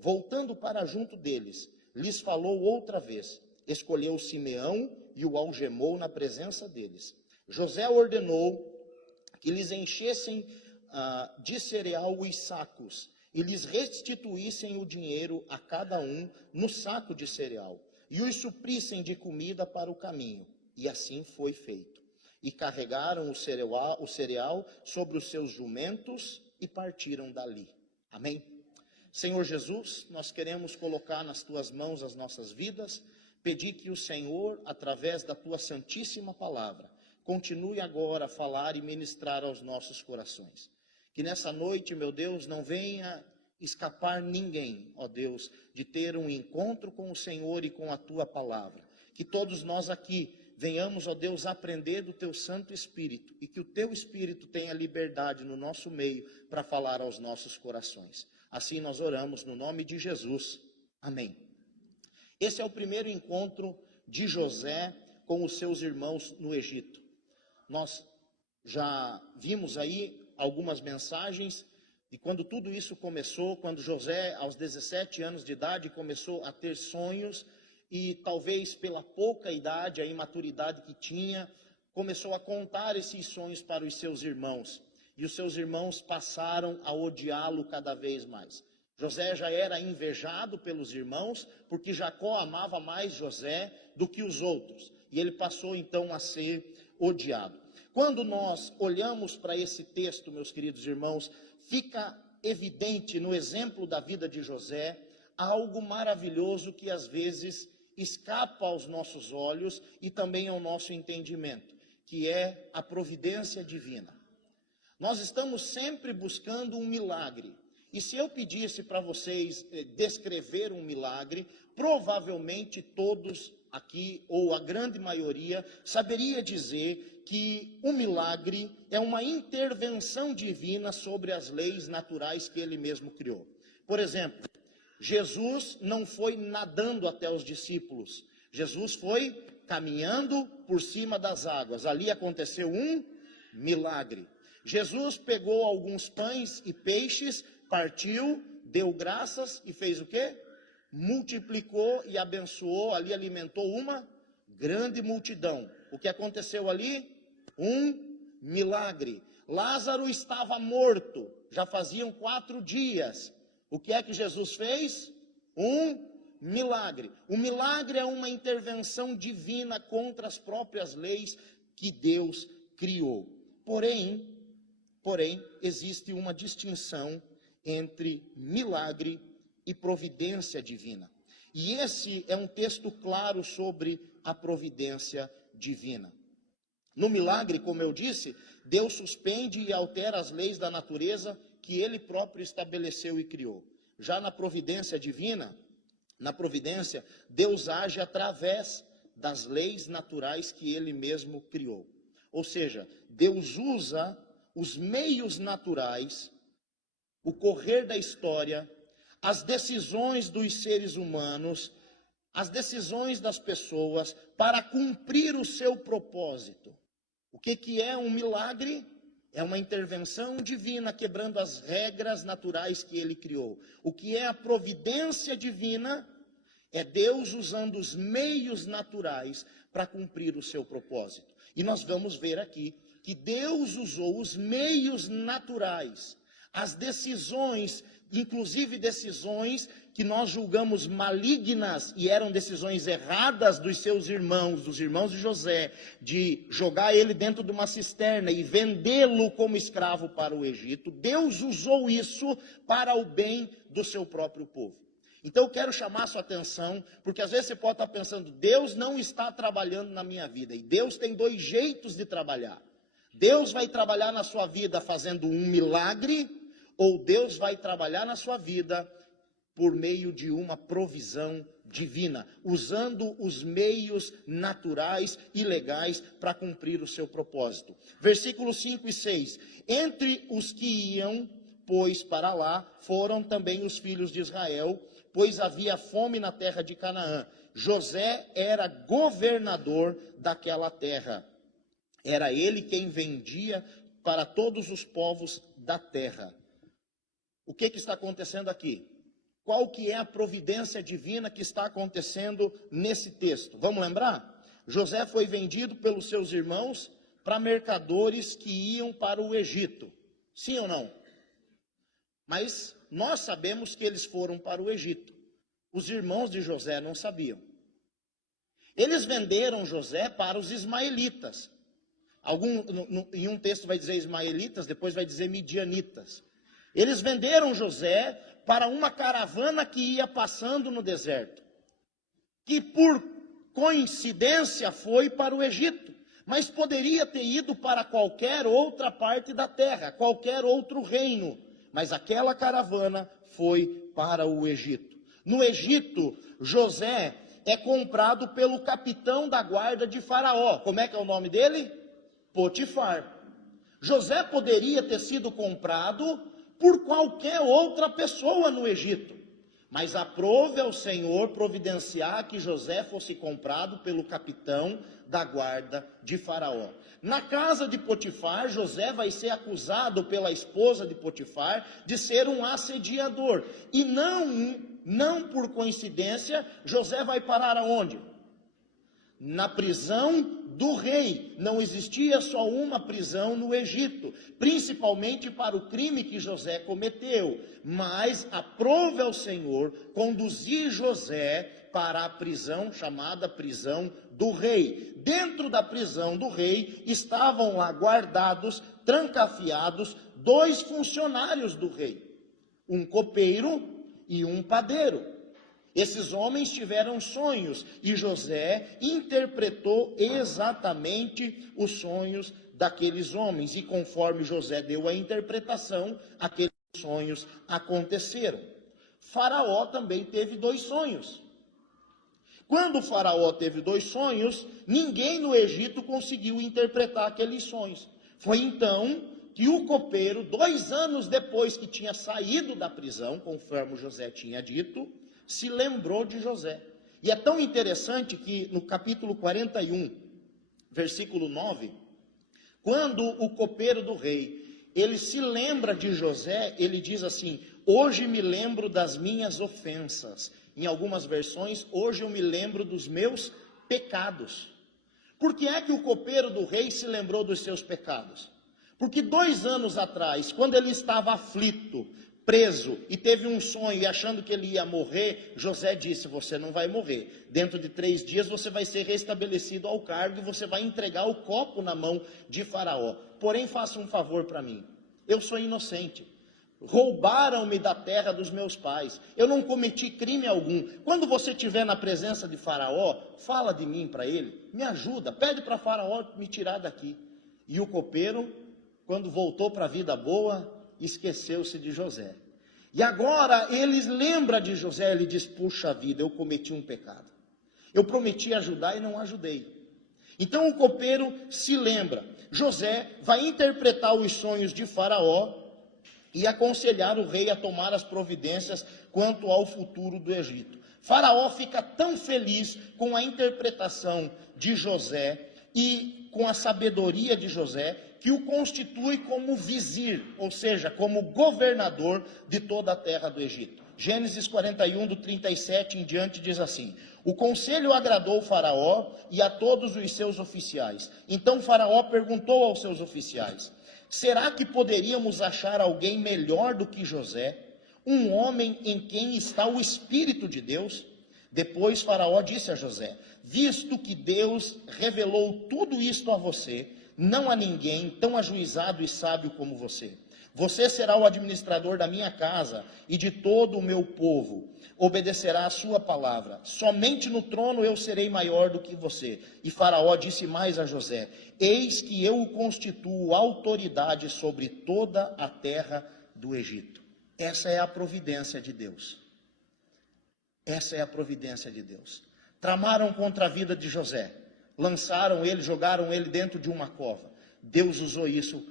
voltando para junto deles, lhes falou outra vez. Escolheu Simeão e o algemou na presença deles. José ordenou que lhes enchessem de cereal os sacos e lhes restituíssem o dinheiro a cada um no saco de cereal e os suprissem de comida para o caminho. E assim foi feito. E carregaram o cereal sobre os seus jumentos e partiram dali. Amém? Senhor Jesus, nós queremos colocar nas tuas mãos as nossas vidas, pedir que o Senhor, através da tua santíssima palavra, continue agora a falar e ministrar aos nossos corações. Que nessa noite, meu Deus, não venha escapar ninguém, ó Deus, de ter um encontro com o Senhor e com a tua palavra. Que todos nós aqui venhamos, ó Deus, aprender do teu Santo Espírito e que o teu Espírito tenha liberdade no nosso meio para falar aos nossos corações. Assim nós oramos no nome de Jesus. Amém. Esse é o primeiro encontro de José com os seus irmãos no Egito. Nós já vimos aí algumas mensagens de quando tudo isso começou, quando José, aos 17 anos de idade, começou a ter sonhos e talvez pela pouca idade, a imaturidade que tinha, começou a contar esses sonhos para os seus irmãos. E os seus irmãos passaram a odiá-lo cada vez mais. José já era invejado pelos irmãos, porque Jacó amava mais José do que os outros. E ele passou então a ser odiado. Quando nós olhamos para esse texto, meus queridos irmãos, fica evidente no exemplo da vida de José algo maravilhoso que às vezes escapa aos nossos olhos e também ao nosso entendimento, que é a providência divina. Nós estamos sempre buscando um milagre. E se eu pedisse para vocês descrever um milagre, provavelmente todos aqui, ou a grande maioria, saberia dizer que o milagre é uma intervenção divina sobre as leis naturais que ele mesmo criou. Por exemplo, Jesus não foi nadando até os discípulos. Jesus foi caminhando por cima das águas. Ali aconteceu um milagre. Jesus pegou alguns pães e peixes, partiu, deu graças e fez o quê? Multiplicou e abençoou, ali alimentou uma grande multidão. O que aconteceu ali? Um milagre. Lázaro estava morto, já faziam 4 dias. O que é que Jesus fez? Um milagre. O milagre é uma intervenção divina contra as próprias leis que Deus criou. Porém, existe uma distinção entre milagre e providência divina. E esse é um texto claro sobre a providência divina. No milagre, como eu disse, Deus suspende e altera as leis da natureza que ele próprio estabeleceu e criou. Já na providência divina, Deus age através das leis naturais que ele mesmo criou. Ou seja, Deus usa os meios naturais, o correr da história, as decisões dos seres humanos, as decisões das pessoas para cumprir o seu propósito. O que é um milagre? É uma intervenção divina quebrando as regras naturais que ele criou. O que é a providência divina? É Deus usando os meios naturais para cumprir o seu propósito. E nós vamos ver aqui que Deus usou os meios naturais, as decisões, inclusive decisões que nós julgamos malignas e eram decisões erradas dos seus irmãos, dos irmãos de José, de jogar ele dentro de uma cisterna e vendê-lo como escravo para o Egito. Deus usou isso para o bem do seu próprio povo. Então eu quero chamar a sua atenção, porque às vezes você pode estar pensando, Deus não está trabalhando na minha vida. E Deus tem 2 jeitos de trabalhar. Deus vai trabalhar na sua vida fazendo um milagre, ou Deus vai trabalhar na sua vida por meio de uma provisão divina, usando os meios naturais e legais para cumprir o seu propósito. Versículos 5 e 6. Entre os que iam, pois, para lá, foram também os filhos de Israel, pois havia fome na terra de Canaã. José era governador daquela terra. Era ele quem vendia para todos os povos da terra. O que está acontecendo aqui? qual que é a providência divina que está acontecendo nesse texto. Vamos lembrar? José foi vendido pelos seus irmãos para mercadores que iam para o Egito. Sim ou não? Mas nós sabemos que eles foram para o Egito. Os irmãos de José não sabiam. Eles venderam José para os ismaelitas. Em um texto vai dizer ismaelitas, depois vai dizer midianitas. Eles venderam José para uma caravana que ia passando no deserto, que por coincidência foi para o Egito, mas poderia ter ido para qualquer outra parte da terra, qualquer outro reino, mas aquela caravana foi para o Egito. No Egito, José é comprado pelo capitão da guarda de Faraó. Como é que é o nome dele? Potifar. José poderia ter sido comprado por qualquer outra pessoa no Egito, mas aprove ao Senhor providenciar que José fosse comprado pelo capitão da guarda de Faraó. Na casa de Potifar, José vai ser acusado pela esposa de Potifar de ser um assediador. E não por coincidência, José vai parar aonde? Na prisão do rei. Não existia só uma prisão no Egito, principalmente para o crime que José cometeu, mas aprove ao Senhor conduzir José para a prisão chamada prisão do rei. Dentro da prisão do rei estavam lá guardados, trancafiados, 2 funcionários do rei, um copeiro e um padeiro. Esses homens tiveram sonhos e José interpretou exatamente os sonhos daqueles homens. E conforme José deu a interpretação, aqueles sonhos aconteceram. Faraó também teve 2 sonhos. Quando o Faraó teve 2 sonhos, ninguém no Egito conseguiu interpretar aqueles sonhos. Foi então que o copeiro, 2 anos depois que tinha saído da prisão, conforme José tinha dito, se lembrou de José. E é tão interessante que no capítulo 41, versículo 9, quando o copeiro do rei, ele se lembra de José, ele diz assim: hoje me lembro das minhas ofensas. Em algumas versões, hoje eu me lembro dos meus pecados. Por que é que o copeiro do rei se lembrou dos seus pecados? Porque 2 anos atrás, quando ele estava aflito, preso, e teve um sonho, e achando que ele ia morrer, José disse: você não vai morrer, dentro de 3 dias você vai ser restabelecido ao cargo, e você vai entregar o copo na mão de Faraó. Porém, faça um favor para mim, eu sou inocente, roubaram-me da terra dos meus pais, eu não cometi crime algum. Quando você estiver na presença de Faraó, fala de mim para ele, me ajuda, pede para Faraó me tirar daqui. E o copeiro, quando voltou para a vida boa, esqueceu-se de José. E agora ele lembra de José, ele diz: puxa vida, eu cometi um pecado, eu prometi ajudar e não ajudei. Então o copeiro se lembra. José vai interpretar os sonhos de Faraó e aconselhar o rei a tomar as providências quanto ao futuro do Egito. Faraó fica tão feliz com a interpretação de José e com a sabedoria de José, que o constitui como vizir, ou seja, como governador de toda a terra do Egito. Gênesis 41, do 37 em diante, diz assim: o conselho agradou Faraó e a todos os seus oficiais. Então Faraó perguntou aos seus oficiais: será que poderíamos achar alguém melhor do que José, um homem em quem está o Espírito de Deus? Depois Faraó disse a José: visto que Deus revelou tudo isto a você, não há ninguém tão ajuizado e sábio como você. Você será o administrador da minha casa e de todo o meu povo. Obedecerá a sua palavra. Somente no trono eu serei maior do que você. E Faraó disse mais a José: eis que eu o constituo autoridade sobre toda a terra do Egito. Essa é a providência de Deus. Essa é a providência de Deus. Tramaram contra a vida de José. Lançaram ele, jogaram ele dentro de uma cova. Deus usou isso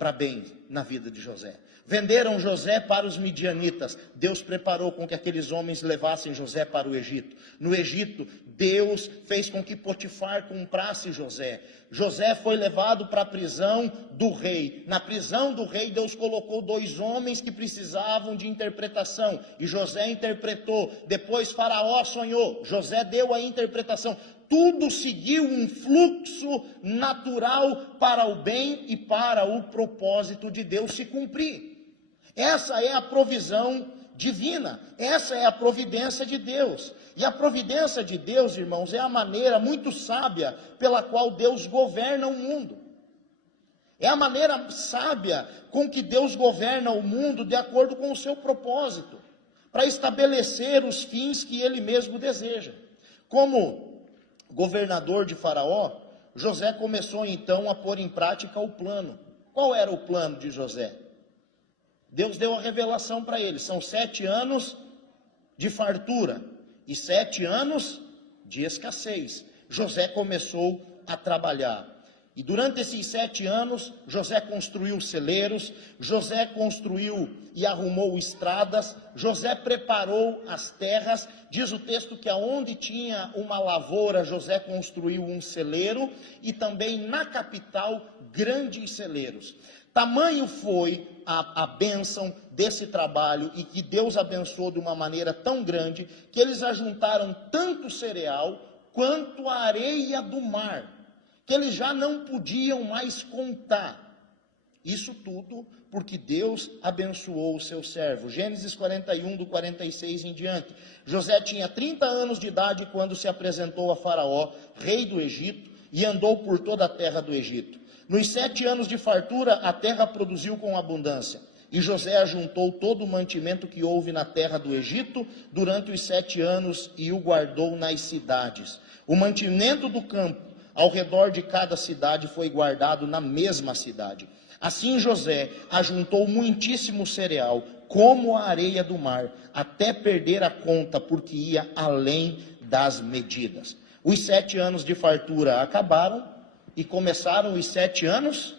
para bem na vida de José. Venderam José para os midianitas. Deus preparou com que aqueles homens levassem José para o Egito. No Egito, Deus fez com que Potifar comprasse José. José foi levado para a prisão do rei. Na prisão do rei, Deus colocou 2 homens que precisavam de interpretação. E José interpretou. Depois Faraó sonhou. José deu a interpretação. Tudo seguiu um fluxo natural para o bem e para o propósito de Deus se cumprir. Essa é a provisão divina, essa é a providência de Deus. E a providência de Deus, irmãos, é a maneira muito sábia pela qual Deus governa o mundo. É a maneira sábia com que Deus governa o mundo de acordo com o seu propósito, para estabelecer os fins que ele mesmo deseja. Como governador de Faraó, José começou então a pôr em prática o plano. Qual era o plano de José? Deus deu a revelação para ele. São 7 anos de fartura e 7 anos de escassez. José começou a trabalhar. E durante esses 7 anos, José construiu celeiros, José construiu e arrumou estradas, José preparou as terras. Diz o texto que aonde tinha uma lavoura, José construiu um celeiro, e também na capital, grandes celeiros. Tamanho foi a bênção desse trabalho, e que Deus abençoou de uma maneira tão grande, que eles ajuntaram tanto cereal quanto a areia do mar, que eles já não podiam mais contar. Isso tudo porque Deus abençoou o seu servo. Gênesis 41, do 46 em diante. José tinha 30 anos de idade quando se apresentou a Faraó, rei do Egito, e andou por toda a terra do Egito. Nos 7 anos de fartura, a terra produziu com abundância. E José ajuntou todo o mantimento que houve na terra do Egito durante os 7 anos e o guardou nas cidades. O mantimento do campo ao redor de cada cidade foi guardado na mesma cidade. Assim José ajuntou muitíssimo cereal, como a areia do mar, até perder a conta, porque ia além das medidas. Os 7 anos de fartura acabaram e começaram os 7 anos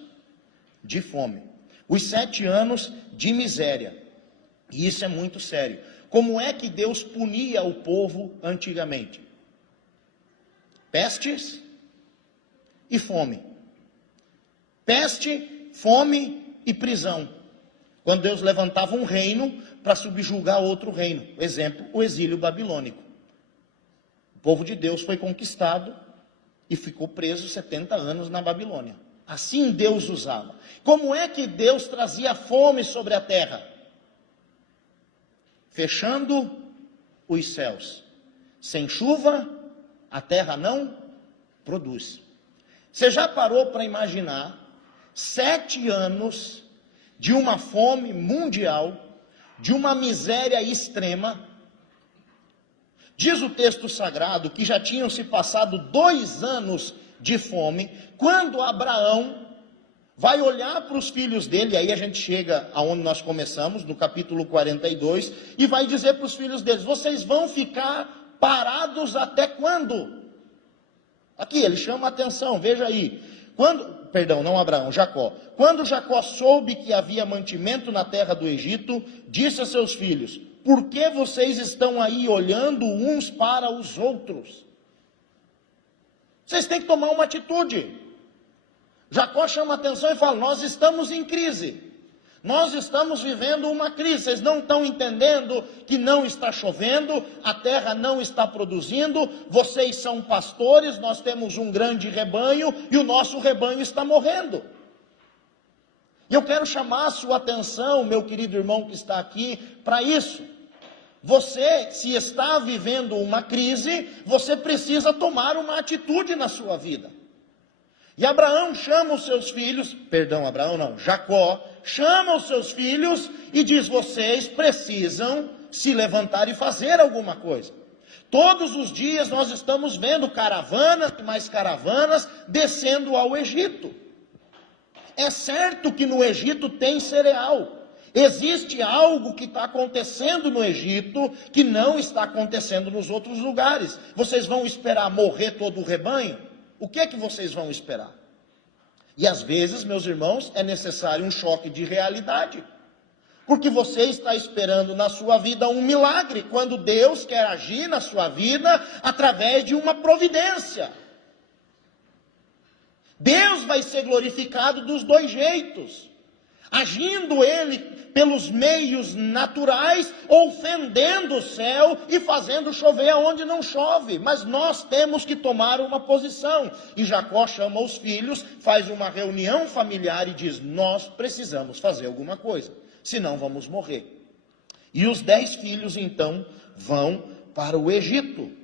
de fome. Os 7 anos de miséria. E isso é muito sério. Como é que Deus punia o povo antigamente? Pestes e fome. Peste, fome e prisão. Quando Deus levantava um reino para subjugar outro reino. Exemplo, o exílio babilônico. O povo de Deus foi conquistado e ficou preso 70 anos na Babilônia. Assim Deus usava. Como é que Deus trazia fome sobre a terra? Fechando os céus. Sem chuva, a terra não produz. Você já parou para imaginar 7 anos de uma fome mundial, de uma miséria extrema? Diz o texto sagrado que já tinham se passado 2 anos de fome, quando Abraão vai olhar para os filhos dele, aí a gente chega aonde nós começamos, no capítulo 42, e vai dizer para os filhos deles: vocês vão ficar parados até quando? Aqui, ele chama a atenção, veja aí. Jacó. Quando Jacó soube que havia mantimento na terra do Egito, disse a seus filhos: por que vocês estão aí olhando uns para os outros? Vocês têm que tomar uma atitude. Jacó chama a atenção e fala: nós estamos em crise. Nós estamos vivendo uma crise. Vocês não estão entendendo que não está chovendo, a terra não está produzindo, vocês são pastores, nós temos um grande rebanho e o nosso rebanho está morrendo. E eu quero chamar a sua atenção, meu querido irmão que está aqui, para isso. Você, se está vivendo uma crise, você precisa tomar uma atitude na sua vida. E Jacó chama os seus filhos e diz: vocês precisam se levantar e fazer alguma coisa. Todos os dias nós estamos vendo caravanas e mais caravanas descendo ao Egito. É certo que no Egito tem cereal. Existe algo que está acontecendo no Egito que não está acontecendo nos outros lugares. Vocês vão esperar morrer todo o rebanho? O que é que vocês vão esperar? E às vezes, meus irmãos, é necessário um choque de realidade. Porque você está esperando na sua vida um milagre, quando Deus quer agir na sua vida através de uma providência. Deus vai ser glorificado dos dois jeitos. Agindo Ele pelos meios naturais, ou fendendo o céu e fazendo chover aonde não chove. Mas nós temos que tomar uma posição. E Jacó chama os filhos, faz uma reunião familiar e diz: nós precisamos fazer alguma coisa, senão vamos morrer. E os 10 filhos então vão para o Egito.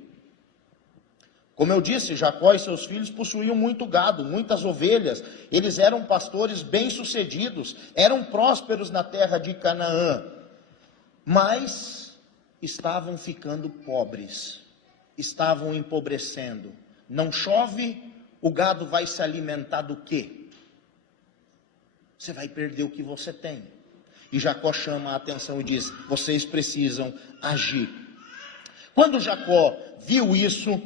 Como eu disse, Jacó e seus filhos possuíam muito gado, muitas ovelhas. Eles eram pastores bem-sucedidos, eram prósperos na terra de Canaã. Mas estavam ficando pobres, estavam empobrecendo. Não chove, o gado vai se alimentar do quê? Você vai perder o que você tem. E Jacó chama a atenção e diz: vocês precisam agir. Quando Jacó viu isso,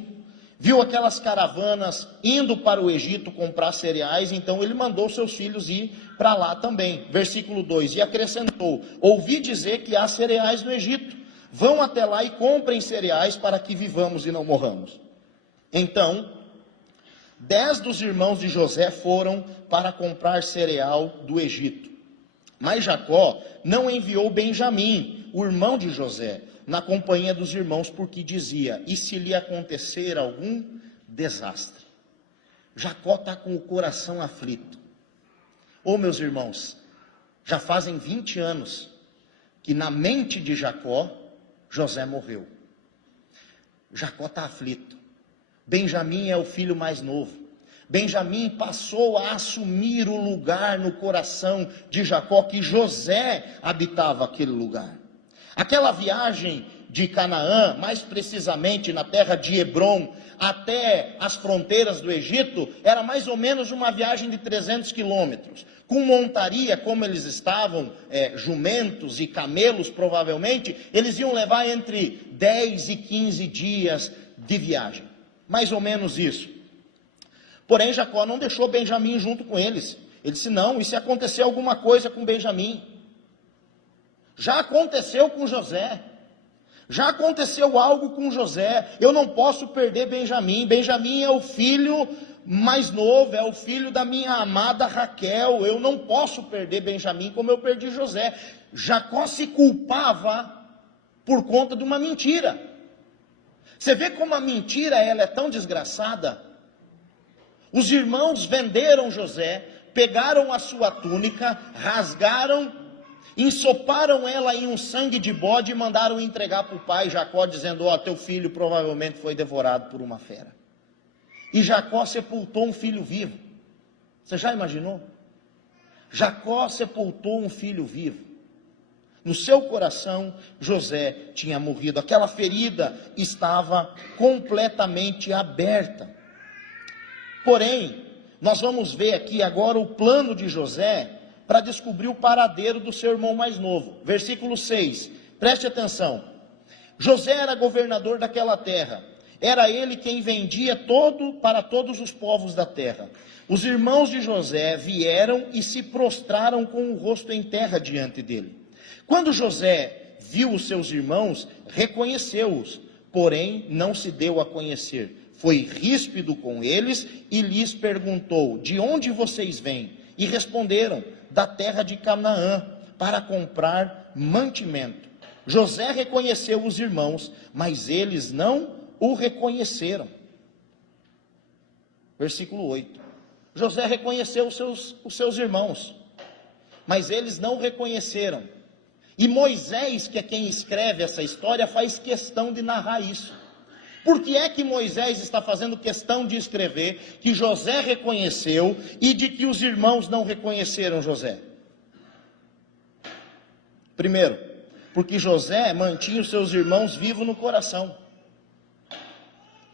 viu aquelas caravanas indo para o Egito comprar cereais, então ele mandou seus filhos ir para lá também. Versículo 2, e acrescentou: ouvi dizer que há cereais no Egito, vão até lá e comprem cereais para que vivamos e não morramos. Então, 10 dos irmãos de José foram para comprar cereal do Egito. Mas Jacó não enviou Benjamim, o irmão de José, na companhia dos irmãos, porque dizia: e se lhe acontecer algum desastre? Jacó está com o coração aflito. Ô meus irmãos, já fazem 20 anos que na mente de Jacó, José morreu. Jacó está aflito. Benjamim é o filho mais novo. Benjamim passou a assumir o lugar no coração de Jacó, que José habitava aquele lugar. Aquela viagem de Canaã, mais precisamente na terra de Hebrom, até as fronteiras do Egito, era mais ou menos uma viagem de 300 quilômetros. Com montaria, como eles estavam, jumentos e camelos provavelmente, eles iam levar entre 10 e 15 dias de viagem. Mais ou menos isso. Porém, Jacó não deixou Benjamim junto com eles. Ele disse: não, e se acontecer alguma coisa com Benjamim? Já aconteceu com José. Já aconteceu algo com José. Eu não posso perder Benjamim. Benjamim é o filho mais novo, é o filho da minha amada Raquel. Eu não posso perder Benjamim como eu perdi José. Jacó se culpava por conta de uma mentira. Você vê como a mentira ela é tão desgraçada? Os irmãos venderam José, pegaram a sua túnica, rasgaram, ensoparam ela em um sangue de bode e mandaram entregar para o pai Jacó, dizendo: ó, teu filho provavelmente foi devorado por uma fera. E Jacó sepultou um filho vivo. Você já imaginou? Jacó sepultou um filho vivo. No seu coração, José tinha morrido. Aquela ferida estava completamente aberta. Porém, nós vamos ver aqui agora o plano de José para descobrir o paradeiro do seu irmão mais novo. Versículo 6, preste atenção. José era governador daquela terra. Era ele quem vendia para todos os povos da terra. Os irmãos de José vieram e se prostraram com o rosto em terra diante dele. Quando José viu os seus irmãos, reconheceu-os, porém não se deu a conhecer. Foi ríspido com eles e lhes perguntou: de onde vocês vêm? E responderam: da terra de Canaã, para comprar mantimento. José reconheceu os irmãos, mas eles não o reconheceram. Versículo 8. José reconheceu os seus irmãos, mas eles não o reconheceram. E Moisés, que é quem escreve essa história, faz questão de narrar isso. Por que é que Moisés está fazendo questão de escrever que José reconheceu e de que os irmãos não reconheceram José? Primeiro, porque José mantinha os seus irmãos vivos no coração.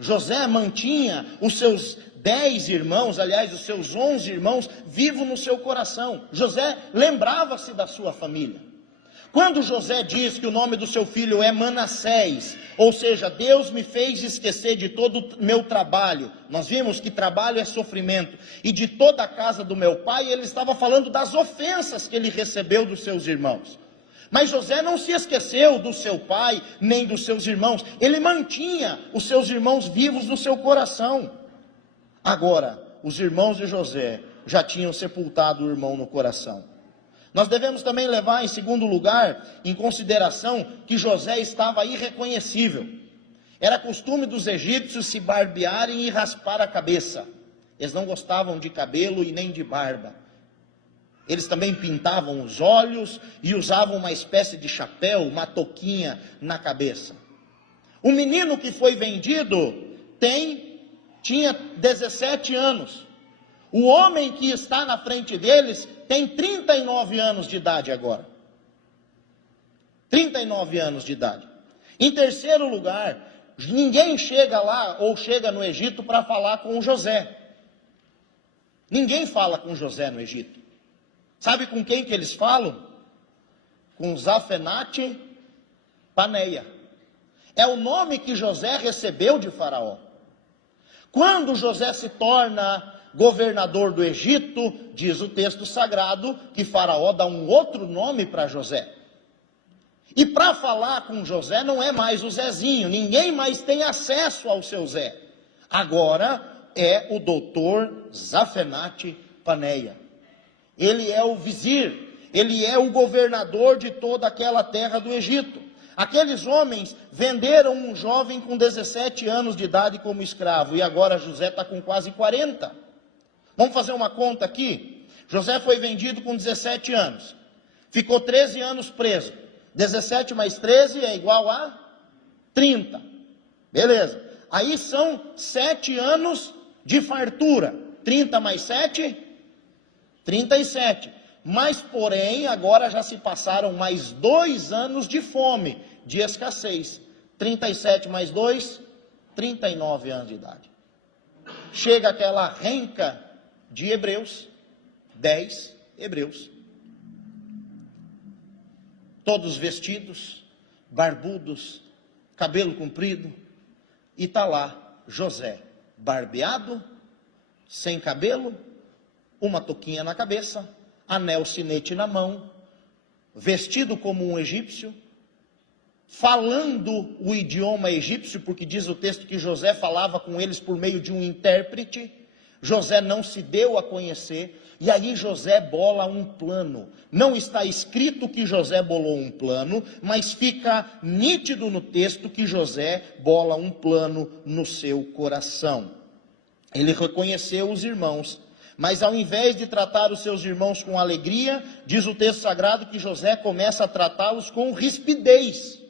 José mantinha os seus 10 irmãos, aliás, os seus 11 irmãos, vivos no seu coração. José lembrava-se da sua família. Quando José diz que o nome do seu filho é Manassés, ou seja, Deus me fez esquecer de todo o meu trabalho, nós vimos que trabalho é sofrimento, e de toda a casa do meu pai, ele estava falando das ofensas que ele recebeu dos seus irmãos. Mas José não se esqueceu do seu pai, nem dos seus irmãos, ele mantinha os seus irmãos vivos no seu coração. Agora, os irmãos de José já tinham sepultado o irmão no coração. Nós devemos também levar, em segundo lugar, em consideração que José estava irreconhecível. Era costume dos egípcios se barbearem e raspar a cabeça. Eles não gostavam de cabelo e nem de barba. Eles também pintavam os olhos e usavam uma espécie de chapéu, uma touquinha na cabeça. O menino que foi vendido tinha 17 anos. O homem que está na frente deles tem 39 anos de idade agora. 39 anos de idade. Em terceiro lugar, ninguém chega lá ou chega no Egito para falar com José. Ninguém fala com José no Egito. Sabe com quem que eles falam? Com Zafenate Paneia. É o nome que José recebeu de Faraó. Quando José se torna governador do Egito, diz o texto sagrado que Faraó dá um outro nome para José. E para falar com José não é mais o Zezinho, ninguém mais tem acesso ao seu Zé. Agora é o doutor Zafenate Paneia. Ele é o vizir, ele é o governador de toda aquela terra do Egito. Aqueles homens venderam um jovem com 17 anos de idade como escravo, e agora José está com quase 40. Vamos fazer uma conta aqui? José foi vendido com 17 anos, ficou 13 anos preso. 17 mais 13 é igual a 30. Beleza. Aí são 7 anos de fartura. 30 mais 7, 37. Mas, porém, agora já se passaram mais 2 anos de fome, de escassez. 37 mais 2, 39 anos de idade. Chega aquela renca de Hebreus, 10 Hebreus. Todos vestidos, barbudos, cabelo comprido. E está lá José, barbeado, sem cabelo, uma touquinha na cabeça, anel sinete na mão, vestido como um egípcio, falando o idioma egípcio, porque diz o texto que José falava com eles por meio de um intérprete. José não se deu a conhecer, e aí José bola um plano. Não está escrito que José bolou um plano, mas fica nítido no texto que José bola um plano no seu coração. Ele reconheceu os irmãos, mas ao invés de tratar os seus irmãos com alegria, diz o texto sagrado que José começa a tratá-los com rispidez.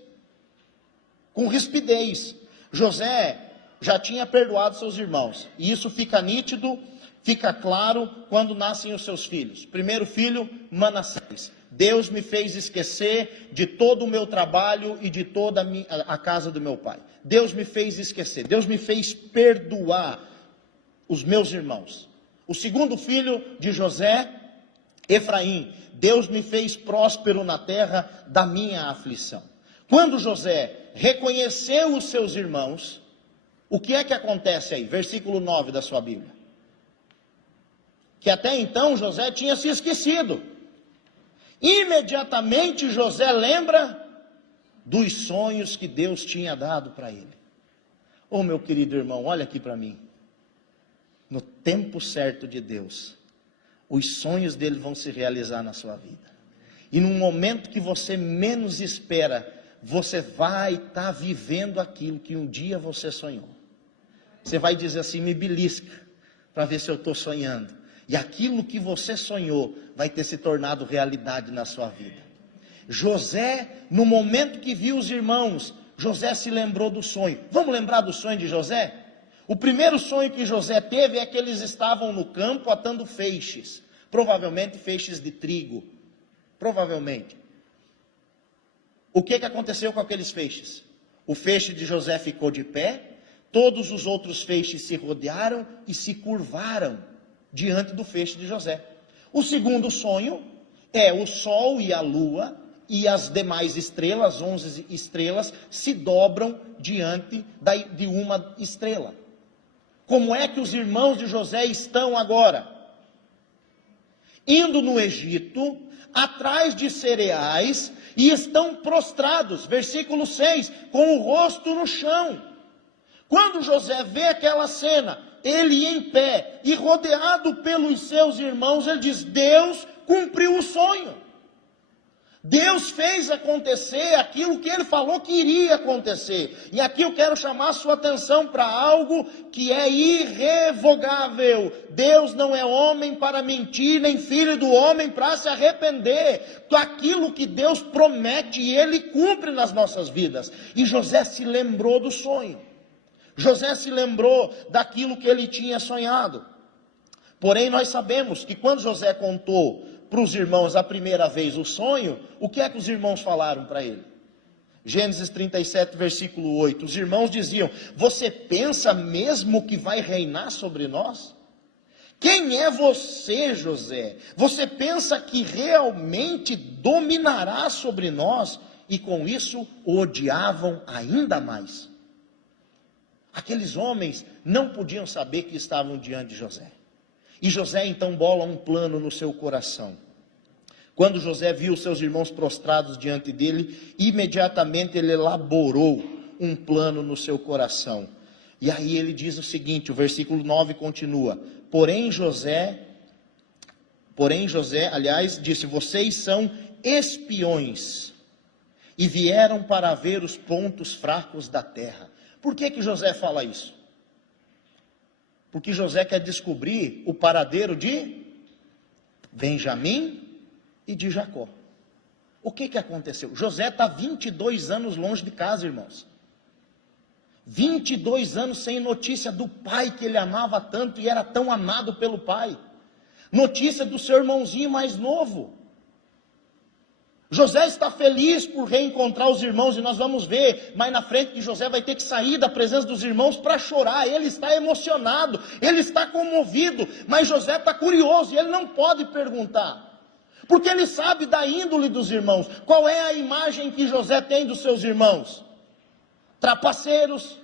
Com rispidez. José já tinha perdoado seus irmãos, e isso fica nítido, fica claro quando nascem os seus filhos. Primeiro filho, Manassés. Deus me fez esquecer de todo o meu trabalho e de toda a casa do meu pai. Deus me fez esquecer, Deus me fez perdoar os meus irmãos. O segundo filho de José, Efraim. Deus me fez próspero na terra da minha aflição. Quando José reconheceu os seus irmãos, o que é que acontece aí? Versículo 9 da sua Bíblia. Que até então José tinha se esquecido. Imediatamente José lembra dos sonhos que Deus tinha dado para ele. Oh, meu querido irmão, olha aqui para mim. No tempo certo de Deus, os sonhos dele vão se realizar na sua vida. E num momento que você menos espera, você vai estar vivendo aquilo que um dia você sonhou. Você vai dizer assim, me belisca, para ver se eu estou sonhando. E aquilo que você sonhou vai ter se tornado realidade na sua vida. José, no momento que viu os irmãos, José se lembrou do sonho. Vamos lembrar do sonho de José? O primeiro sonho que José teve é que eles estavam no campo atando feixes. Provavelmente feixes de trigo. Provavelmente. O que aconteceu com aqueles feixes? O feixe de José ficou de pé, todos os outros feixes se rodearam e se curvaram diante do feixe de José. O segundo sonho é o sol e a lua e as demais estrelas, 11 estrelas, se dobram diante de uma estrela. Como é que os irmãos de José estão agora? Indo no Egito, atrás de cereais, e estão prostrados, versículo 6, com o rosto no chão. Quando José vê aquela cena, ele em pé e rodeado pelos seus irmãos, ele diz: Deus cumpriu o sonho. Deus fez acontecer aquilo que ele falou que iria acontecer. E aqui eu quero chamar a sua atenção para algo que é irrevogável. Deus não é homem para mentir, nem filho do homem para se arrepender. Aquilo que Deus promete, ele cumpre nas nossas vidas. E José se lembrou do sonho. José se lembrou daquilo que ele tinha sonhado. Porém, nós sabemos que quando José contou para os irmãos a primeira vez o sonho, o que é que os irmãos falaram para ele? Gênesis 37, versículo 8. Os irmãos diziam: você pensa mesmo que vai reinar sobre nós? Quem é você, José? Você pensa que realmente dominará sobre nós? E com isso o odiavam ainda mais. Aqueles homens não podiam saber que estavam diante de José. E José então bola um plano no seu coração. Quando José viu seus irmãos prostrados diante dele, imediatamente ele elaborou um plano no seu coração. E aí ele diz o seguinte, o versículo 9 continua: Porém José, aliás, disse: vocês são espiões e vieram para ver os pontos fracos da terra. Por que José fala isso? Porque José quer descobrir o paradeiro de Benjamim e de Jacó. O que aconteceu? José está 22 anos longe de casa, irmãos. 22 anos sem notícia do pai que ele amava tanto e era tão amado pelo pai. Notícia do seu irmãozinho mais novo. José está feliz por reencontrar os irmãos, e nós vamos ver mais na frente que José vai ter que sair da presença dos irmãos para chorar. Ele está emocionado, ele está comovido, mas José está curioso e ele não pode perguntar, porque ele sabe da índole dos irmãos. Qual é a imagem que José tem dos seus irmãos? Trapaceiros,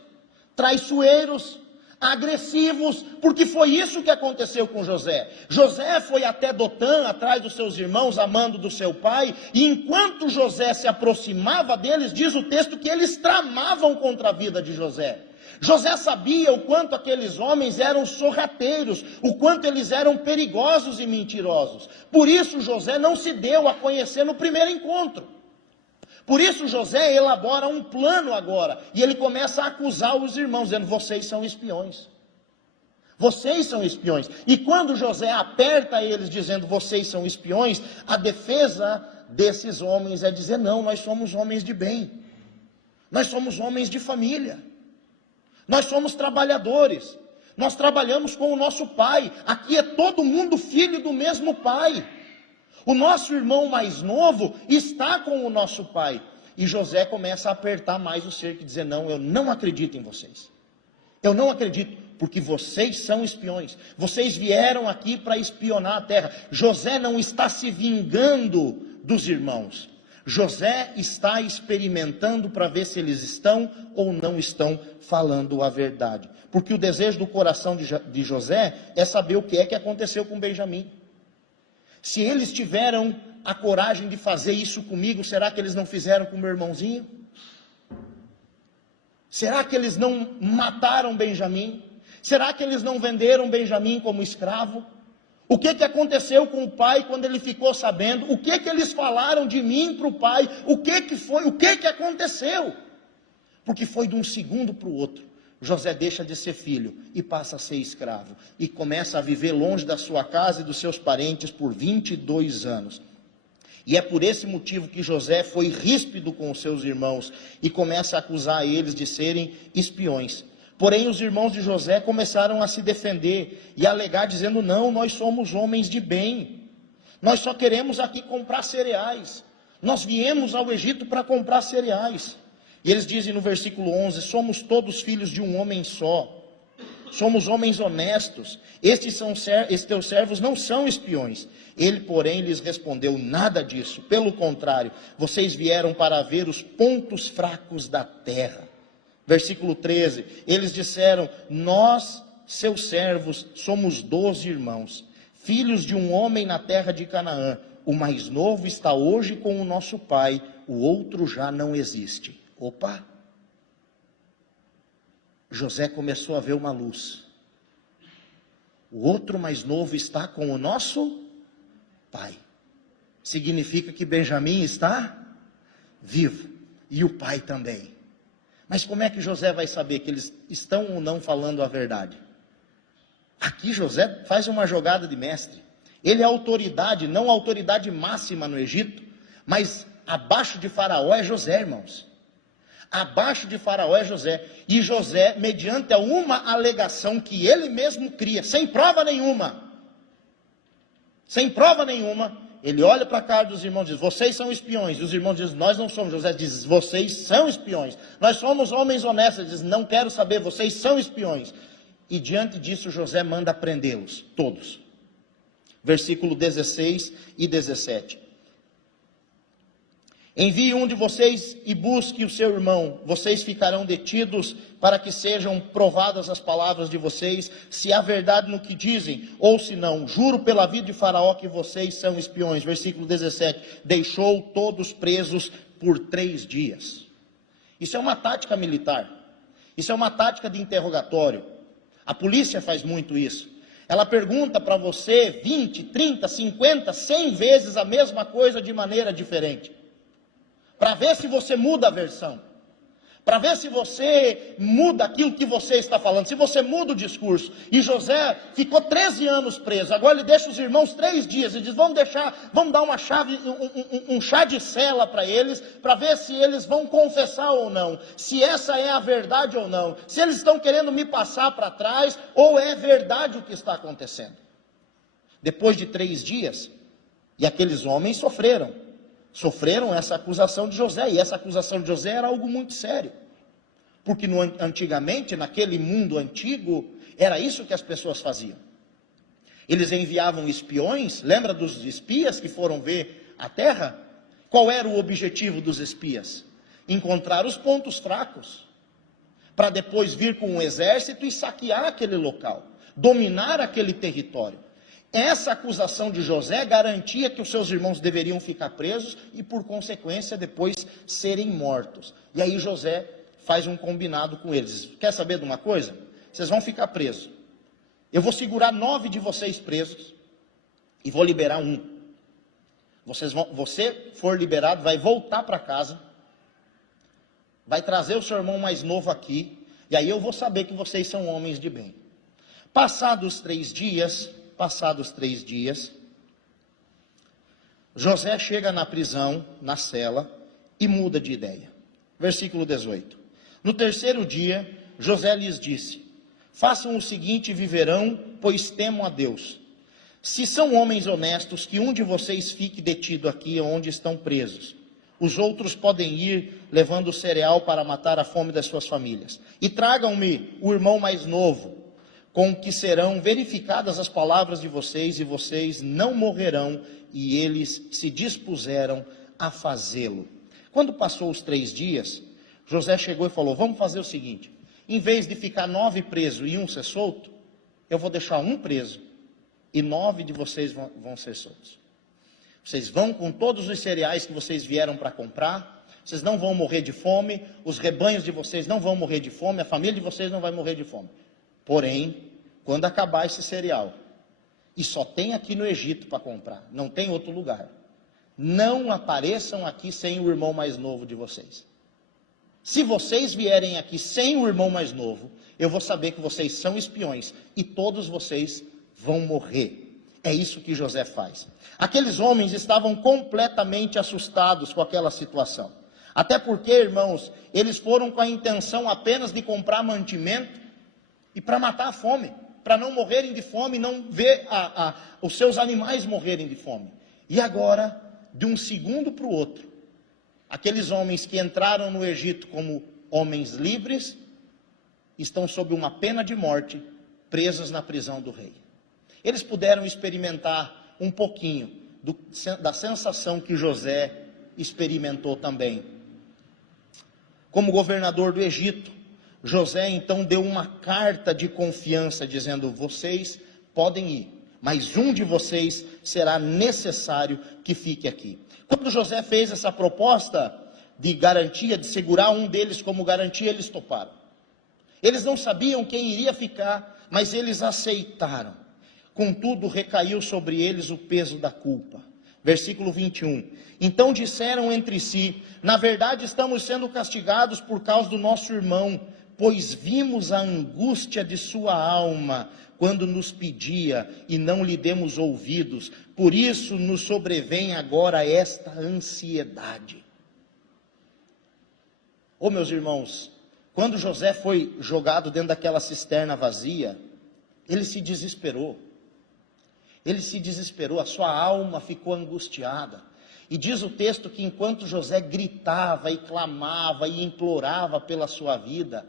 traiçoeiros, agressivos, porque foi isso que aconteceu com José. José foi até Dotã, atrás dos seus irmãos, amando do seu pai, e enquanto José se aproximava deles, diz o texto que eles tramavam contra a vida de José. José sabia o quanto aqueles homens eram sorrateiros, o quanto eles eram perigosos e mentirosos. Por isso José não se deu a conhecer no primeiro encontro. Por isso José elabora um plano agora, e ele começa a acusar os irmãos, dizendo: vocês são espiões. Vocês são espiões. E quando José aperta eles dizendo: vocês são espiões, a defesa desses homens é dizer: não, nós somos homens de bem. Nós somos homens de família. Nós somos trabalhadores. Nós trabalhamos com o nosso pai. Aqui é todo mundo filho do mesmo pai. O nosso irmão mais novo está com o nosso pai. E José começa a apertar mais o cerco e dizer: não, eu não acredito em vocês. Eu não acredito, porque vocês são espiões. Vocês vieram aqui para espionar a terra. José não está se vingando dos irmãos. José está experimentando para ver se eles estão ou não estão falando a verdade. Porque o desejo do coração de José é saber o que é que aconteceu com Benjamim. Se eles tiveram a coragem de fazer isso comigo, será que eles não fizeram com meu irmãozinho? Será que eles não mataram Benjamim? Será que eles não venderam Benjamim como escravo? O que aconteceu com o pai quando ele ficou sabendo? O que eles falaram de mim para o pai? O que foi? O que aconteceu? Porque foi de um segundo para o outro. José deixa de ser filho e passa a ser escravo. E começa a viver longe da sua casa e dos seus parentes por 22 anos. E é por esse motivo que José foi ríspido com os seus irmãos e começa a acusar eles de serem espiões. Porém, os irmãos de José começaram a se defender e a alegar, dizendo: não, nós somos homens de bem. Nós só queremos aqui comprar cereais. Nós viemos ao Egito para comprar cereais. E eles dizem no versículo 11: somos todos filhos de um homem só. somos homens honestos. Estes teus servos não são espiões. Ele, porém, lhes respondeu: nada disso. Pelo contrário, vocês vieram para ver os pontos fracos da terra. Versículo 13, eles disseram: nós, seus servos, somos 12 irmãos, filhos de um homem na terra de Canaã. O mais novo está hoje com o nosso pai, o outro já não existe. Opa! José começou a ver uma luz. O outro mais novo está com o nosso pai. Significa que Benjamim está vivo. E o pai também. Mas como é que José vai saber que eles estão ou não falando a verdade? Aqui José faz uma jogada de mestre. Ele é autoridade, não autoridade máxima no Egito, mas abaixo de Faraó é José, irmãos. Abaixo de Faraó é José. E José, mediante uma alegação que ele mesmo cria, sem prova nenhuma, ele olha para a cara dos irmãos e diz: vocês são espiões. E os irmãos dizem: nós não somos. José diz: vocês são espiões. Nós somos homens honestos. Ele diz: não quero saber, vocês são espiões. E diante disso José manda prendê-los, todos. Versículo 16 e 17. Envie um de vocês e busque o seu irmão. Vocês ficarão detidos para que sejam provadas as palavras de vocês, se há verdade no que dizem, ou se não. Juro pela vida de Faraó que vocês são espiões. Versículo 17. Deixou todos presos por 3 dias. Isso é uma tática militar. Isso é uma tática de interrogatório. A polícia faz muito isso. Ela pergunta para você 20, 30, 50, 100 vezes a mesma coisa de maneira diferente. Para ver se você muda a versão. Para ver se você muda aquilo que você está falando. Se você muda o discurso. E José ficou 13 anos preso. Agora ele deixa os irmãos 3 dias. Ele diz: vamos dar uma chave, um chá de cela para eles. Para ver se eles vão confessar ou não. Se essa é a verdade ou não. Se eles estão querendo me passar para trás. Ou é verdade o que está acontecendo. Depois de 3 dias. E aqueles homens sofreram essa acusação de José, e essa acusação de José era algo muito sério, porque antigamente, naquele mundo antigo, era isso que as pessoas faziam. Eles enviavam espiões. Lembra dos espias que foram ver a terra? Qual era o objetivo dos espias? Encontrar os pontos fracos, para depois vir com um exército e saquear aquele local, dominar aquele território. Essa acusação de José garantia que os seus irmãos deveriam ficar presos e, por consequência, depois serem mortos. E aí José faz um combinado com eles. Quer saber de uma coisa? Vocês vão ficar presos. Eu vou segurar 9 de vocês presos e vou liberar um. Você for liberado, vai voltar para casa, vai trazer o seu irmão mais novo aqui, e aí eu vou saber que vocês são homens de bem. Passados 3 dias, José chega na prisão, na cela, e muda de ideia. Versículo 18. No 3º dia, José lhes disse: façam o seguinte e viverão, pois temam a Deus. Se são homens honestos, que um de vocês fique detido aqui onde estão presos. Os outros podem ir levando cereal para matar a fome das suas famílias. E tragam-me o irmão mais novo, com que serão verificadas as palavras de vocês, e vocês não morrerão. E eles se dispuseram a fazê-lo. Quando passou os 3 dias, José chegou e falou: vamos fazer o seguinte, em vez de ficar 9 presos e um ser solto, eu vou deixar um preso, e 9 de vocês vão ser soltos. Vocês vão com todos os cereais que vocês vieram para comprar, vocês não vão morrer de fome, os rebanhos de vocês não vão morrer de fome, a família de vocês não vai morrer de fome. Porém, quando acabar esse cereal, e só tem aqui no Egito para comprar, não tem outro lugar, não apareçam aqui sem o irmão mais novo de vocês. Se vocês vierem aqui sem o irmão mais novo, eu vou saber que vocês são espiões, e todos vocês vão morrer. É isso que José faz. Aqueles homens estavam completamente assustados com aquela situação. Até porque, irmãos, eles foram com a intenção apenas de comprar mantimento, e para matar a fome, para não morrerem de fome, não ver os seus animais morrerem de fome. E agora, de um segundo para o outro, aqueles homens que entraram no Egito como homens livres, estão sob uma pena de morte presos na prisão do rei. Eles puderam experimentar um pouquinho da sensação que José experimentou também. Como governador do Egito, José então deu uma carta de confiança, dizendo: vocês podem ir, mas um de vocês será necessário que fique aqui. Quando José fez essa proposta de garantia, de segurar um deles como garantia, eles toparam. Eles não sabiam quem iria ficar, mas eles aceitaram. Contudo, recaiu sobre eles o peso da culpa. Versículo 21. Então disseram entre si: na verdade estamos sendo castigados por causa do nosso irmão, pois vimos a angústia de sua alma quando nos pedia e não lhe demos ouvidos. Por isso nos sobrevém agora esta ansiedade. Ô meus irmãos, quando José foi jogado dentro daquela cisterna vazia, ele se desesperou. Ele se desesperou, a sua alma ficou angustiada. E diz o texto que enquanto José gritava e clamava e implorava pela sua vida,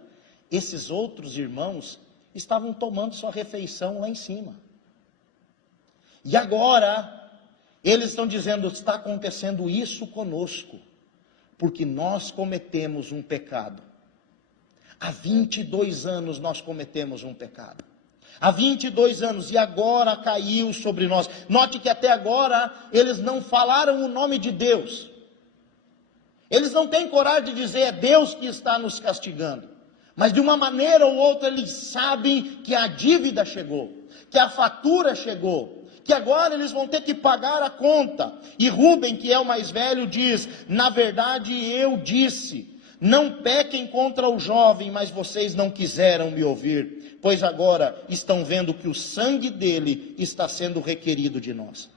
esses outros irmãos estavam tomando sua refeição lá em cima. E agora, eles estão dizendo: está acontecendo isso conosco, porque nós cometemos um pecado. Há 22 anos nós cometemos um pecado. Há 22 anos, e agora caiu sobre nós. Note que até agora eles não falaram o nome de Deus. Eles não têm coragem de dizer: é Deus que está nos castigando. Mas de uma maneira ou outra eles sabem que a dívida chegou, que a fatura chegou, que agora eles vão ter que pagar a conta. E Rúben, que é o mais velho, diz: na verdade eu disse, não pequem contra o jovem, mas vocês não quiseram me ouvir, pois agora estão vendo que o sangue dele está sendo requerido de nós.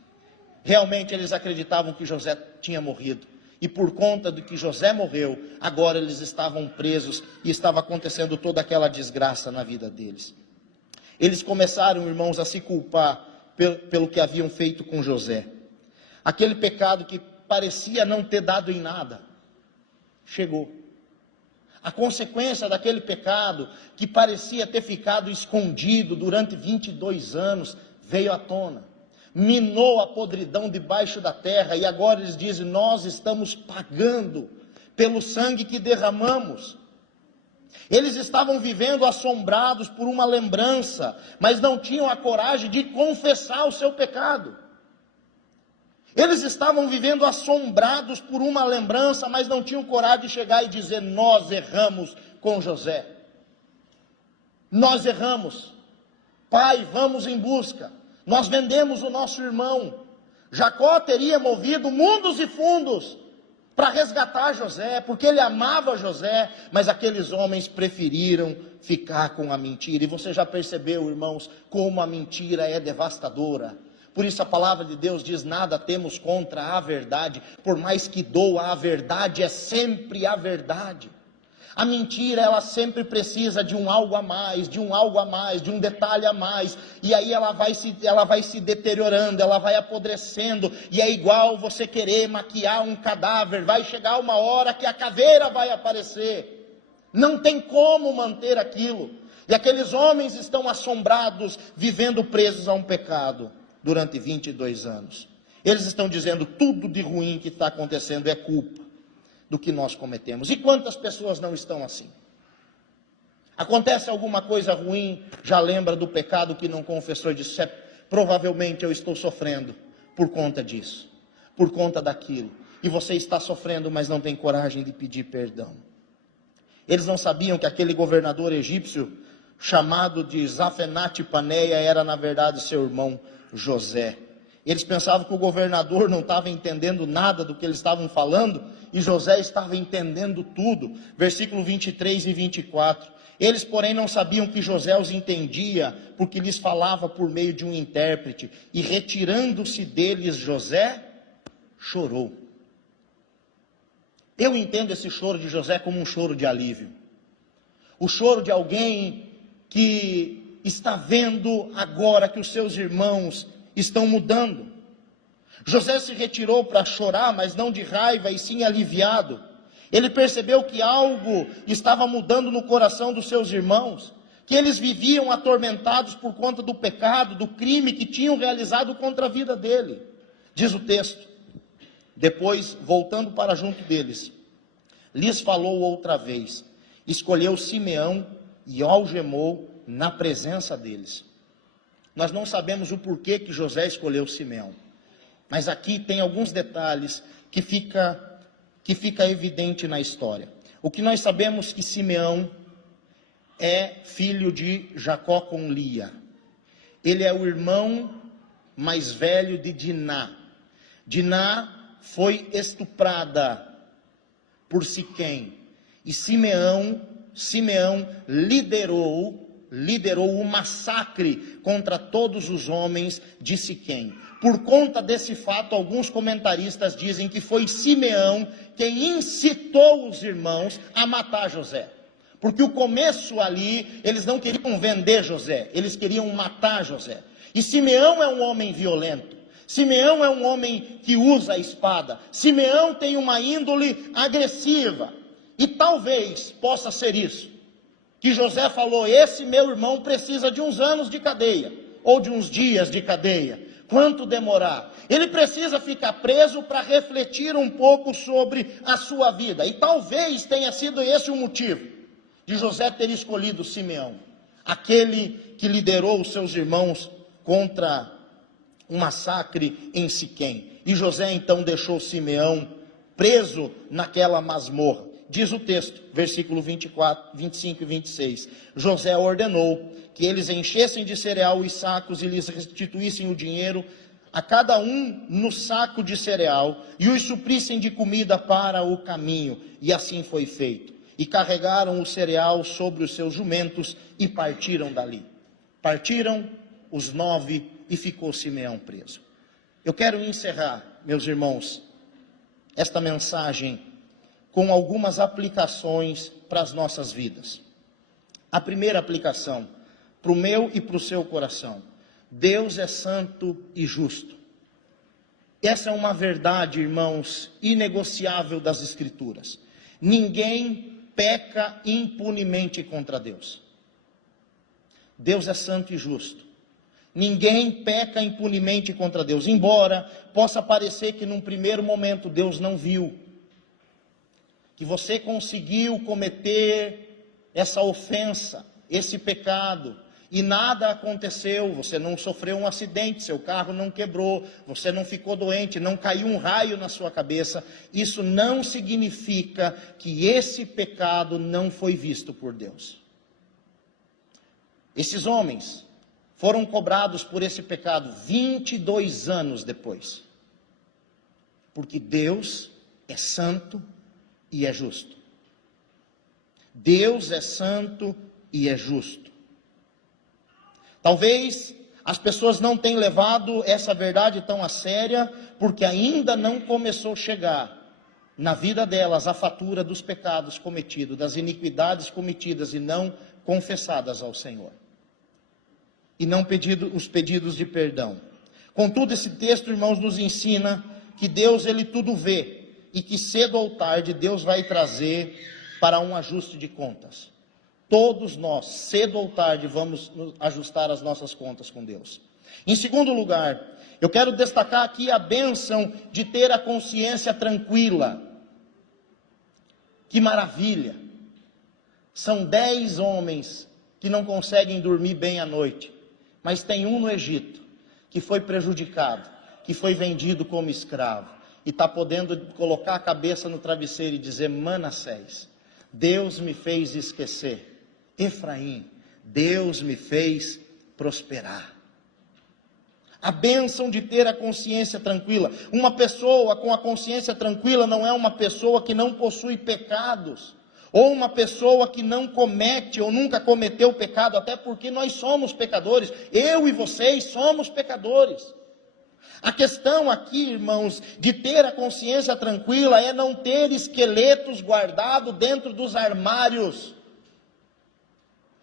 Realmente eles acreditavam que José tinha morrido. E por conta de que José morreu, agora eles estavam presos e estava acontecendo toda aquela desgraça na vida deles. Eles começaram, irmãos, a se culpar pelo que haviam feito com José. Aquele pecado que parecia não ter dado em nada, chegou. A consequência daquele pecado que parecia ter ficado escondido durante 22 anos, veio à tona. Minou a podridão debaixo da terra, e agora eles dizem: nós estamos pagando pelo sangue que derramamos. Eles estavam vivendo assombrados por uma lembrança, mas não tinham a coragem de confessar o seu pecado. Eles estavam vivendo assombrados por uma lembrança, mas não tinham coragem de chegar e dizer: nós erramos com José. Nós erramos. Pai, vamos em busca. Nós vendemos o nosso irmão. Jacó teria movido mundos e fundos para resgatar José, porque ele amava José, mas aqueles homens preferiram ficar com a mentira. E você já percebeu, irmãos, como a mentira é devastadora. Por isso a palavra de Deus diz: nada temos contra a verdade, por mais que doa, a verdade é sempre a verdade. A mentira, ela sempre precisa de um algo a mais, de um algo a mais, de um detalhe a mais, e aí ela vai se deteriorando, ela vai apodrecendo, e é igual você querer maquiar um cadáver, vai chegar uma hora que a caveira vai aparecer, não tem como manter aquilo, e aqueles homens estão assombrados, vivendo presos a um pecado, durante 22 anos, eles estão dizendo: tudo de ruim que está acontecendo é culpa do que nós cometemos. E quantas pessoas não estão assim? Acontece alguma coisa ruim, já lembra do pecado que não confessou e diz: provavelmente eu estou sofrendo por conta disso, por conta daquilo. E você está sofrendo, mas não tem coragem de pedir perdão. Eles não sabiam que aquele governador egípcio, chamado de Zafenate-Paneia, era na verdade seu irmão José. Eles pensavam que o governador não estava entendendo nada do que eles estavam falando, e José estava entendendo tudo. Versículo 23 e 24. Eles, porém, não sabiam que José os entendia, porque lhes falava por meio de um intérprete. E retirando-se deles, José chorou. Eu entendo esse choro de José como um choro de alívio. O choro de alguém que está vendo agora que os seus irmãos estão mudando. José se retirou para chorar, mas não de raiva, e sim aliviado. Ele percebeu que algo estava mudando no coração dos seus irmãos. que eles viviam atormentados por conta do pecado, do crime que tinham realizado contra a vida dele. Diz o texto: depois, voltando para junto deles, lhes falou outra vez, escolheu Simeão e o algemou na presença deles. Nós não sabemos o porquê que José escolheu Simeão, mas aqui tem alguns detalhes que fica evidente na história. O que nós sabemos que Simeão é filho de Jacó com Lia. Ele é o irmão mais velho de Diná. Diná foi estuprada por Siquém. E Simeão liderou o massacre contra todos os homens de Siquém. Por conta desse fato, alguns comentaristas dizem que foi Simeão quem incitou os irmãos a matar José. Porque o começo ali, eles não queriam vender José, eles queriam matar José. E Simeão é um homem violento. Simeão é um homem que usa a espada. Simeão tem uma índole agressiva. E talvez possa ser isso, que José falou: esse meu irmão precisa de uns anos de cadeia, ou de uns dias de cadeia. Quanto demorar? Ele precisa ficar preso para refletir um pouco sobre a sua vida. E talvez tenha sido esse o motivo de José ter escolhido Simeão, aquele que liderou os seus irmãos contra um massacre em Siquém. E José então deixou Simeão preso naquela masmorra. Diz o texto, versículo 24, 25 e 26. José ordenou que eles enchessem de cereal os sacos e lhes restituíssem o dinheiro, a cada um no saco de cereal, e os suprissem de comida para o caminho. E assim foi feito. E carregaram o cereal sobre os seus jumentos e partiram dali. Partiram os 9 e ficou Simeão preso. Eu quero encerrar, meus irmãos, esta mensagem com algumas aplicações para as nossas vidas. A primeira aplicação, para o meu e para o seu coração: Deus é santo e justo. Essa é uma verdade, irmãos, inegociável das Escrituras. Ninguém peca impunemente contra Deus. Deus é santo e justo. Ninguém peca impunemente contra Deus, embora possa parecer que num primeiro momento Deus não viu, que você conseguiu cometer essa ofensa, esse pecado, e nada aconteceu, você não sofreu um acidente, seu carro não quebrou, você não ficou doente, não caiu um raio na sua cabeça. Isso não significa que esse pecado não foi visto por Deus. Esses homens foram cobrados por esse pecado 22 anos depois, porque Deus é santo e é justo. Deus é santo e é justo. Talvez as pessoas não tenham levado essa verdade tão a séria, porque ainda não começou a chegar na vida delas a fatura dos pecados cometidos, das iniquidades cometidas e não confessadas ao Senhor. E não os pedidos de perdão. Contudo, esse texto, irmãos, nos ensina que Deus, Ele tudo vê, e que cedo ou tarde Deus vai trazer para um ajuste de contas. Todos nós, cedo ou tarde, vamos ajustar as nossas contas com Deus. Em segundo lugar, eu quero destacar aqui a bênção de ter a consciência tranquila. Que maravilha! São 10 homens que não conseguem dormir bem à noite, mas tem um no Egito que foi prejudicado, que foi vendido como escravo, e está podendo colocar a cabeça no travesseiro e dizer: Manassés, Deus me fez esquecer. Efraim, Deus me fez prosperar. A bênção de ter a consciência tranquila. Uma pessoa com a consciência tranquila não é uma pessoa que não possui pecados, ou uma pessoa que não comete ou nunca cometeu pecado, até porque nós somos pecadores. Eu e vocês somos pecadores. A questão aqui, irmãos, de ter a consciência tranquila é não ter esqueletos guardados dentro dos armários.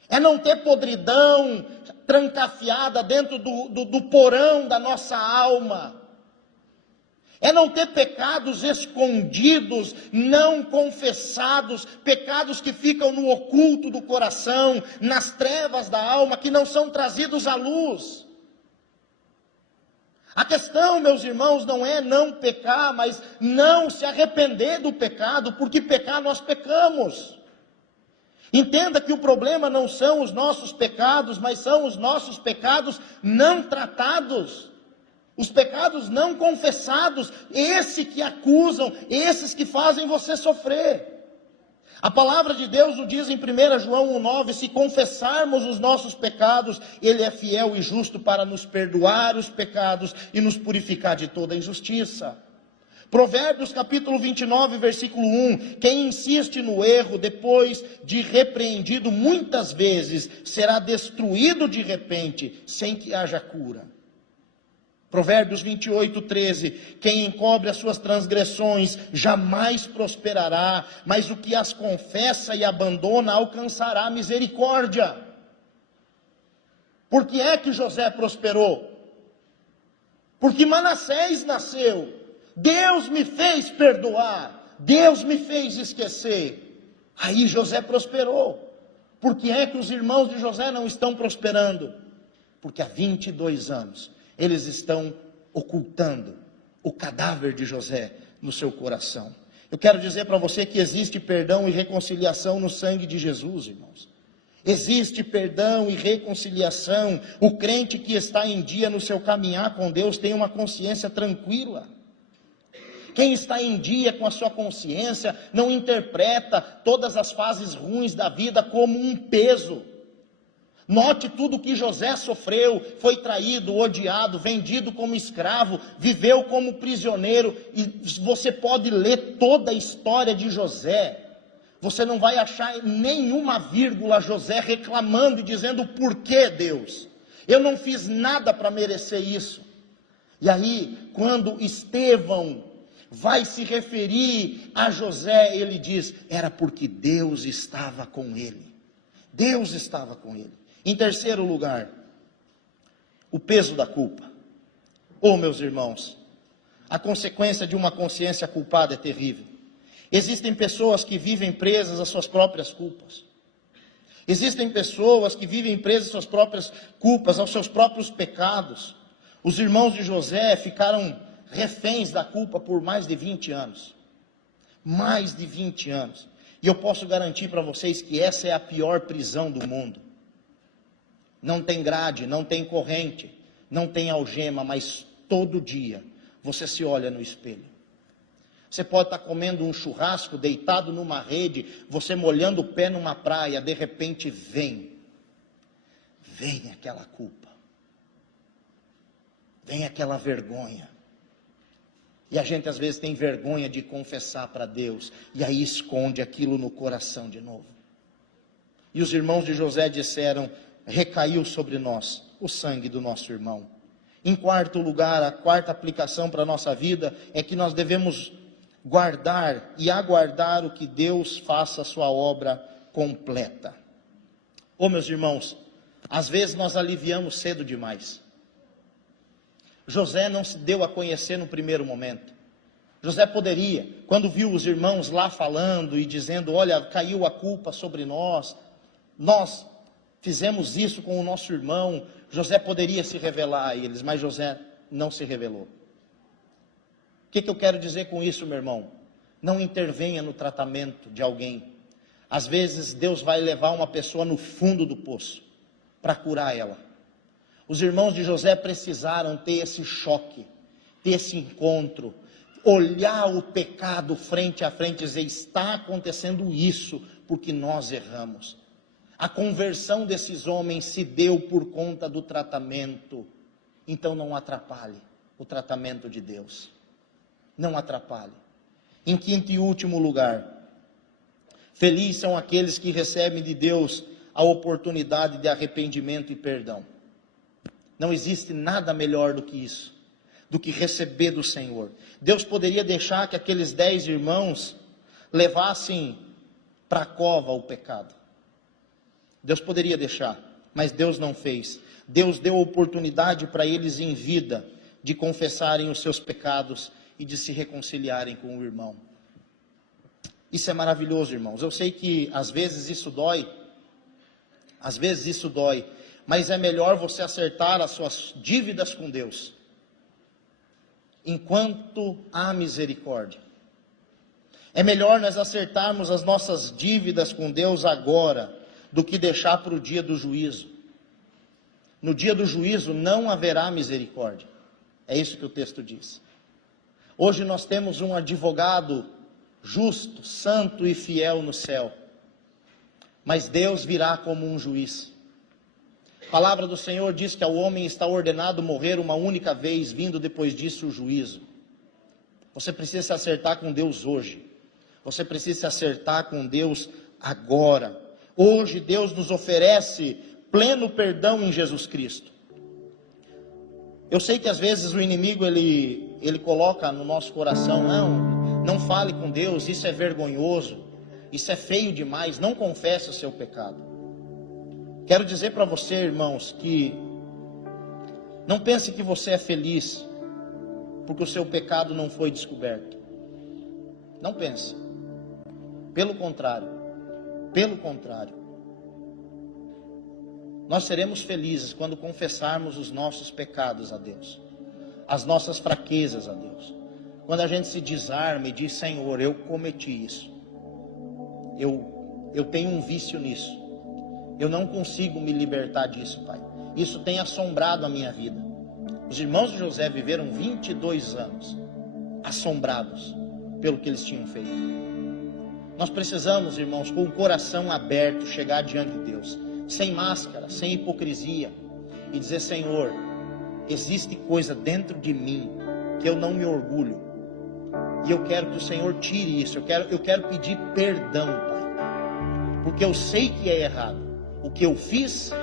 É não ter podridão trancafiada dentro do porão da nossa alma. É não ter pecados escondidos, não confessados, pecados que ficam no oculto do coração, nas trevas da alma, que não são trazidos à luz. A questão, meus irmãos, não é não pecar, mas não se arrepender do pecado, porque pecar nós pecamos. Entenda que o problema não são os nossos pecados, mas são os nossos pecados não tratados. Os pecados não confessados, esses que acusam, esses que fazem você sofrer. A palavra de Deus nos diz em 1 João 1,9, se confessarmos os nossos pecados, Ele é fiel e justo para nos perdoar os pecados e nos purificar de toda injustiça. Provérbios capítulo 29, versículo 1, quem insiste no erro, depois de repreendido muitas vezes, será destruído de repente, sem que haja cura. Provérbios 28, 13, quem encobre as suas transgressões jamais prosperará, mas o que as confessa e abandona alcançará misericórdia. Por que é que José prosperou? Porque Manassés nasceu, Deus me fez perdoar, Deus me fez esquecer, aí José prosperou. Por que é que os irmãos de José não estão prosperando? Porque há 22 anos, eles estão ocultando o cadáver de José no seu coração. Eu quero dizer para você que existe perdão e reconciliação no sangue de Jesus, irmãos. Existe perdão e reconciliação. O crente que está em dia no seu caminhar com Deus tem uma consciência tranquila. Quem está em dia com a sua consciência não interpreta todas as fases ruins da vida como um peso. Note tudo que José sofreu, foi traído, odiado, vendido como escravo, viveu como prisioneiro, e você pode ler toda a história de José, você não vai achar nenhuma vírgula José reclamando e dizendo, por que Deus? Eu não fiz nada para merecer isso. E aí, quando Estevão vai se referir a José, ele diz, era porque Deus estava com ele. Deus estava com ele. Em terceiro lugar, o peso da culpa. Oh, meus irmãos, a consequência de uma consciência culpada é terrível. Existem pessoas que vivem presas às suas próprias culpas. Existem pessoas que vivem presas às suas próprias culpas, aos seus próprios pecados. Os irmãos de José ficaram reféns da culpa por mais de 20 anos. Mais de 20 anos. E eu posso garantir para vocês que essa é a pior prisão do mundo. Não tem grade, não tem corrente, não tem algema, mas todo dia você se olha no espelho. Você pode estar comendo um churrasco, deitado numa rede, você molhando o pé numa praia, de repente vem aquela culpa, vem aquela vergonha. E a gente às vezes tem vergonha de confessar para Deus, e aí esconde aquilo no coração de novo. E os irmãos de José disseram, recaiu sobre nós o sangue do nosso irmão. Em quarto lugar, a quarta aplicação para a nossa vida é que nós devemos guardar e aguardar o que Deus faça a sua obra completa. Oh, meus irmãos, às vezes nós aliviamos cedo demais. José não se deu a conhecer no primeiro momento. José poderia, quando viu os irmãos lá falando e dizendo, olha, caiu a culpa sobre nós fizemos isso com o nosso irmão, José poderia se revelar a eles, mas José não se revelou. O que eu quero dizer com isso, meu irmão? Não intervenha no tratamento de alguém. Às vezes Deus vai levar uma pessoa no fundo do poço, para curar ela. Os irmãos de José precisaram ter esse choque, ter esse encontro, olhar o pecado frente a frente e dizer, está acontecendo isso, porque nós erramos. A conversão desses homens se deu por conta do tratamento. Então não atrapalhe o tratamento de Deus. Não atrapalhe. Em quinto e último lugar, felizes são aqueles que recebem de Deus a oportunidade de arrependimento e perdão. Não existe nada melhor do que isso, do que receber do Senhor. Deus poderia deixar que aqueles 10 irmãos levassem para a cova o pecado. Deus poderia deixar, mas Deus não fez. Deus deu a oportunidade para eles em vida de confessarem os seus pecados e de se reconciliarem com o irmão. Isso é maravilhoso, irmãos. Eu sei que às vezes isso dói, mas é melhor você acertar as suas dívidas com Deus, enquanto há misericórdia. É melhor nós acertarmos as nossas dívidas com Deus agora, do que deixar para o dia do juízo. No dia do juízo não haverá misericórdia. É isso que o texto diz. Hoje nós temos um advogado justo, santo e fiel no céu. Mas Deus virá como um juiz. A palavra do Senhor diz que ao homem está ordenado morrer uma única vez, vindo depois disso o juízo. Você precisa se acertar com Deus hoje. Você precisa se acertar com Deus agora. Hoje Deus nos oferece pleno perdão em Jesus Cristo. Eu sei que às vezes o inimigo ele coloca no nosso coração, não fale com Deus, isso é vergonhoso, isso é feio demais, não confesse o seu pecado. Quero dizer para você, irmãos, que não pense que você é feliz porque o seu pecado não foi descoberto. Não pense. Pelo contrário. Nós seremos felizes quando confessarmos os nossos pecados a Deus, as nossas fraquezas a Deus. Quando a gente se desarma e diz: Senhor, eu cometi isso, eu tenho um vício nisso, eu não consigo me libertar disso, Pai. Isso tem assombrado a minha vida. Os irmãos de José viveram 22 anos assombrados pelo que eles tinham feito. Nós precisamos, irmãos, com o coração aberto, chegar diante de Deus, sem máscara, sem hipocrisia, e dizer: Senhor, existe coisa dentro de mim que eu não me orgulho, e eu quero que o Senhor tire isso. Eu quero pedir perdão, Pai, porque eu sei que é errado o que eu fiz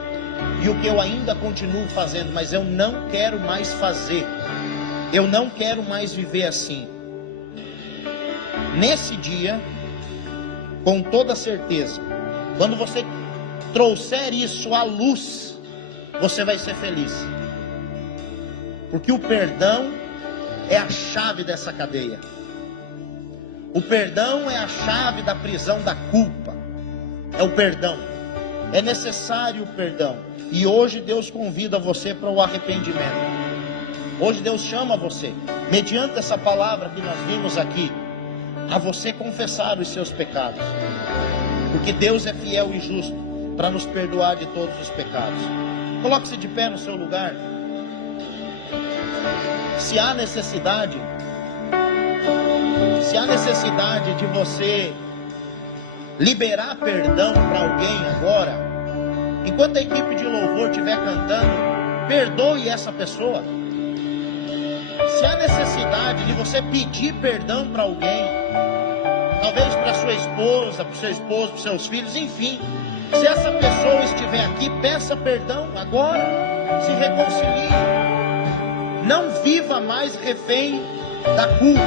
e o que eu ainda continuo fazendo, mas eu não quero mais fazer, eu não quero mais viver assim. Nesse dia, com toda certeza, quando você trouxer isso à luz, você vai ser feliz, porque o perdão é a chave dessa cadeia. O perdão é a chave da prisão da culpa. É o perdão. É necessário o perdão. E hoje Deus convida você para o arrependimento. Hoje Deus chama você, mediante essa palavra que nós vimos aqui, a você confessar os seus pecados, porque Deus é fiel e justo para nos perdoar de todos os pecados. Coloque-se de pé no seu lugar. Se há necessidade de você liberar perdão para alguém agora, enquanto a equipe de louvor estiver cantando, perdoe essa pessoa. Se há necessidade de você pedir perdão para alguém, talvez para sua esposa, para o seu esposo, para os seus filhos, enfim, se essa pessoa estiver aqui, peça perdão agora, se reconcilie. Não viva mais refém da culpa.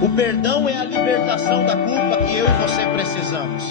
O perdão é a libertação da culpa que eu e você precisamos.